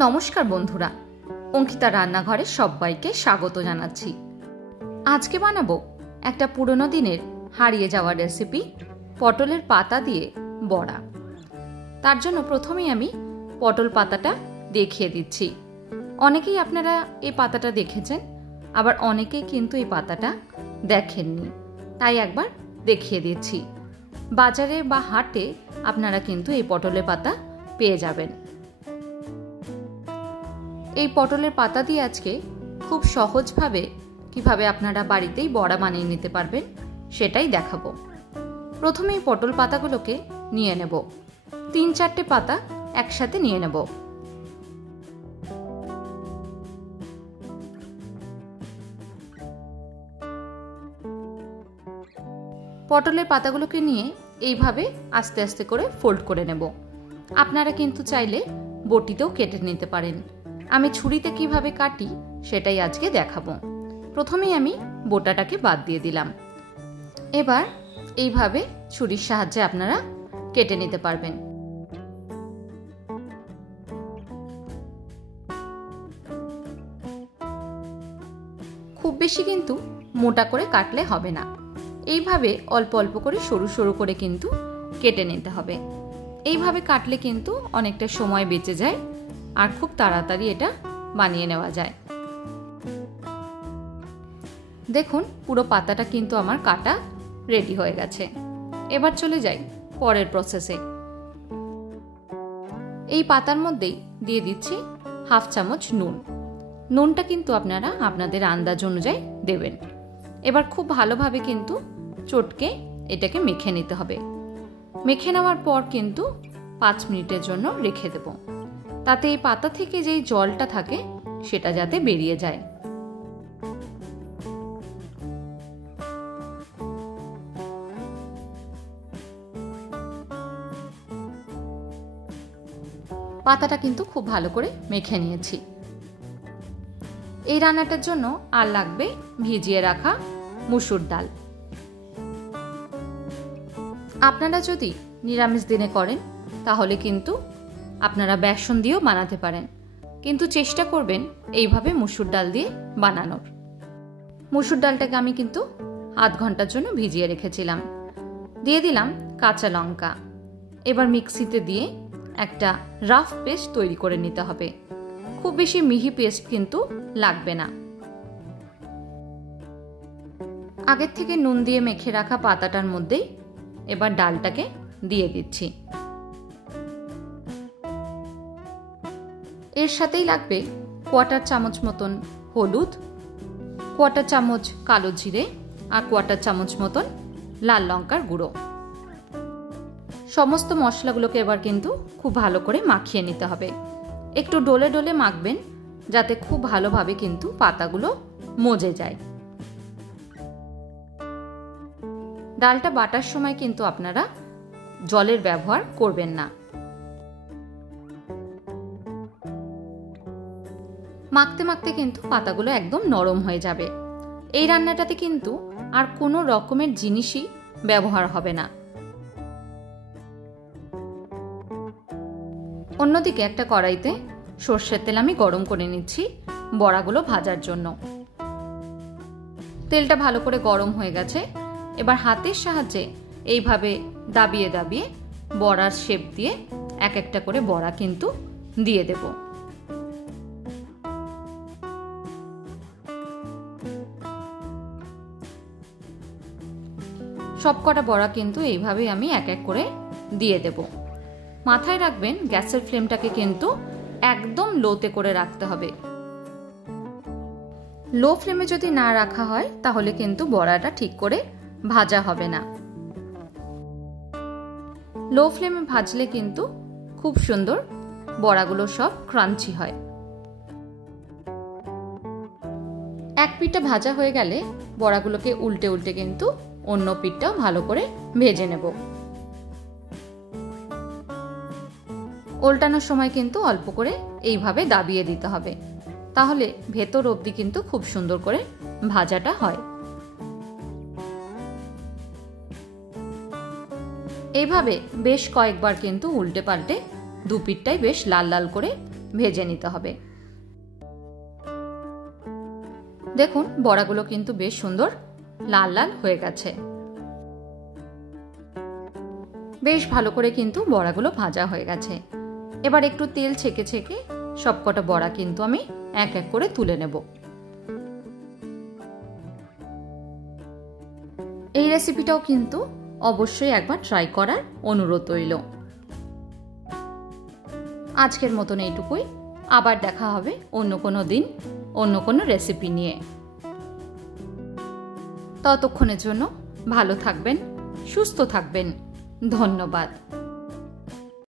নমস্কার বন্ধুরা, অঙ্কিতা রান্নাঘরে সবাইকে স্বাগত জানাচ্ছি। আজকে বানাবো একটা পুরনো দিনের হারিয়ে যাওয়া রেসিপি, পটলের পাতা দিয়ে বড়া। তার জন্য প্রথমেই আমি পটল পাতাটা দেখিয়ে দিচ্ছি। অনেকেই আপনারা এই পাতাটা দেখেছেন, আবার অনেকেই কিন্তু এই পাতাটা দেখেননি, তাই একবার দেখিয়ে দিচ্ছি। বাজারে বা হাটে আপনারা কিন্তু এই পটলের পাতা পেয়ে যাবেন। এই পটলের পাতা দিয়ে আজকে খুব সহজভাবে কিভাবে আপনারা বাড়িতেই বড়া বানিয়ে নিতে পারবেন সেটাই দেখাবো। প্রথমেই পটল পাতাগুলোকে নিয়ে নেব, 3-4টে পাতা একসাথে নিয়ে নেব। পটলের পাতাগুলোকে নিয়ে এইভাবে আস্তে আস্তে করে ফোল্ড করে নেব। আপনারা কিন্তু চাইলে বটিতেও কেটে নিতে পারেন। আমি ছুরিতে কিভাবে কাটি সেটাই আজকে দেখাবো। প্রথমেই আমি বোটাটাকে বাদ দিয়ে দিলাম। এবার এইভাবে ছুরির সাহায্যে আপনারা কেটে নিতে পারবেন। খুব বেশি কিন্তু মোটা করে কাটলে হবে না, এইভাবে অল্প অল্প করে সরু সরু করে কিন্তু কেটে নিতে হবে। এইভাবে কাটলে কিন্তু অনেকটা সময় বেঁচে যায় আর খুব তাড়াতাড়ি এটা বানিয়ে নেওয়া যায়। দেখুন, পুরো পাতাটা কিন্তু আমার কাটা রেডি হয়ে গেছে। এবার চলে যাই পরের প্রসেসে। এই পাতার মধ্যেই দিয়ে দিচ্ছি 1/2 চামচ নুন। নুনটা কিন্তু আপনারা আপনাদের আন্দাজ অনুযায়ী দেবেন। এবার খুব ভালোভাবে কিন্তু চটকে এটাকে মেখে নিতে হবে। মেখে নেওয়ার পর কিন্তু 5 মিনিটের জন্য রেখে দেব, তাতে এই পাতা থেকে যেই জলটা থাকে সেটা যাতে বেরিয়ে যায়। পাতাটা কিন্তু খুব ভালো করে মেখে নিয়েছি। এই রান্নাটার জন্য আর লাগবে ভিজিয়ে রাখা মুসুর ডাল। আপনারা যদি নিরামিষ দিনে করেন তাহলে কিন্তু আপনারা বেসন দিয়েও বানাতে পারেন, কিন্তু চেষ্টা করবেন এইভাবে মুসুর ডাল দিয়ে বানানোর। মুসুর ডালটাকে আমি কিন্তু আধ ঘন্টার জন্য ভিজিয়ে রেখেছিলাম। দিয়ে দিলাম কাঁচা লঙ্কা। এবার মিক্সিতে দিয়ে একটা রাফ পেস্ট তৈরি করে নিতে হবে। খুব বেশি মিহি পেস্ট কিন্তু লাগবে না। আগের থেকে নুন দিয়ে মেখে রাখা পাতাটার মধ্যেই এবার ডালটাকে দিয়ে দিচ্ছি। এর সাথেই লাগবে 1/4 চামচ মতন হলুদ, 1/4 চামচ কালো জিরে আর 1/4 চামচ মতন লাল লঙ্কার গুঁড়ো। সমস্ত মশলাগুলোকে এবার কিন্তু খুব ভালো করে মাখিয়ে নিতে হবে। একটু ডলে ডলে মাখবেন যাতে খুব ভালোভাবে কিন্তু পাতাগুলো মজে যায়। ডালটা বাটার সময় কিন্তু আপনারা জলের ব্যবহার করবেন না। মাখতে মাখতে কিন্তু পাতাগুলো একদম নরম হয়ে যাবে। এই রান্নাটাতে কিন্তু আর কোনো রকমের জিনিসই ব্যবহার হবে না। অন্যদিকে একটা কড়াইতে সর্ষের তেল আমি গরম করে নিচ্ছি বড়াগুলো ভাজার জন্য। তেলটা ভালো করে গরম হয়ে গেছে। এবার হাতের সাহায্যে এইভাবে দাবিয়ে দাবিয়ে বড়ার শেপ দিয়ে এক একটা করে বড়া কিন্তু দিয়ে দেব। সবকটা বড়া কিন্তু এইভাবে আমি এক এক করে দিয়ে দেব। মাথায় রাখবেন গ্যাসের ফ্লেমটাকে কিন্তু একদম লোতে করে রাখতে হবে। লো ফ্লেমে যদি না রাখা হয় তাহলে কিন্তু বড়াটা ঠিক করে ভাজা হবে না। লো ফ্লেমে ভাজলে কিন্তু খুব সুন্দর বড়াগুলো সব ক্রাঞ্চি হয়। এক পিঠটা ভাজা হয়ে গেলে বড়াগুলোকে উল্টে উল্টে কিন্তু অন্য পিঠটাও ভালো করে ভেজে নেব। উল্টানোর সময় কিন্তু অল্প করে এইভাবে দাবিয়ে দিতে হবে, তাহলে ভেতর অবধি কিন্তু খুব সুন্দর করে ভাজাটা হয়। এইভাবে বেশ কয়েকবার কিন্তু উল্টে পাল্টে দু পিঠটাই বেশ লাল লাল করে ভেজে নিতে হবে। দেখুন বড়াগুলো কিন্তু বেশ সুন্দর লাল লাল হয়ে গেছে। বেশ ভালো করে কিন্তু বড়াগুলো ভাজা হয়ে গেছে। এবার একটু তেল ছেঁকে ছেঁকে সবকটা বড়া কিন্তু আমি এক এক করে তুলে নেব। এই রেসিপিটাও কিন্তু অবশ্যই একবার ট্রাই করার অনুরোধ রইল। আজকের মতন এইটুকুই, আবার দেখা হবে অন্য কোনো দিন অন্য কোনো রেসিপি নিয়ে। ততক্ষণের জন্য ভালো থাকবেন, সুস্থ থাকবেন। ধন্যবাদ।